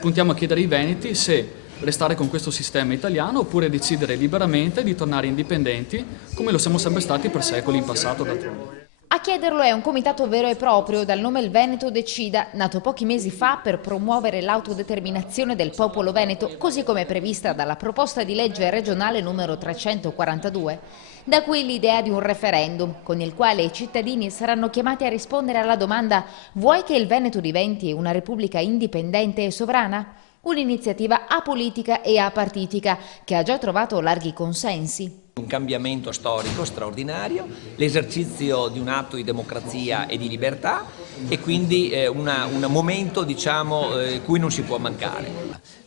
Puntiamo a chiedere ai veneti se restare con questo sistema italiano oppure decidere liberamente di tornare indipendenti come lo siamo sempre stati per secoli in passato d'altronde. A chiederlo è un comitato vero e proprio dal nome Il Veneto Decida, nato pochi mesi fa per promuovere l'autodeterminazione del popolo veneto, così come prevista dalla proposta di legge regionale numero 342. Da qui l'idea di un referendum, con il quale i cittadini saranno chiamati a rispondere alla domanda: vuoi che il Veneto diventi una repubblica indipendente e sovrana? Un'iniziativa apolitica e apartitica che ha già trovato larghi consensi. Un cambiamento storico straordinario, l'esercizio di un atto di democrazia e di libertà e quindi un momento, diciamo, cui non si può mancare.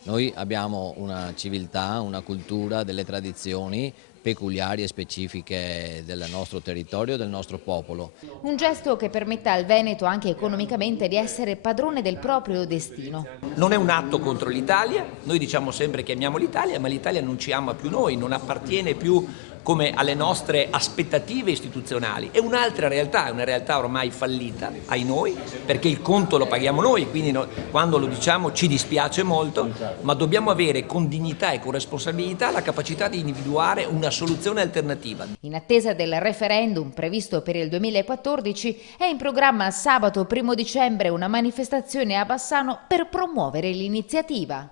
Noi abbiamo una civiltà, una cultura, delle tradizioni peculiari e specifiche del nostro territorio e del nostro popolo. Un gesto che permetta al Veneto anche economicamente di essere padrone del proprio destino. Non è un atto contro l'Italia, noi diciamo sempre che amiamo l'Italia, ma l'Italia non ci ama più noi, non appartiene più come alle nostre aspettative istituzionali. È un'altra realtà, è una realtà ormai fallita, ai noi, perché il conto lo paghiamo noi, quindi quando lo diciamo ci dispiace molto, ma dobbiamo avere con dignità e con responsabilità la capacità di individuare una soluzione alternativa. In attesa del referendum previsto per il 2014 è in programma sabato 1° dicembre una manifestazione a Bassano per promuovere l'iniziativa.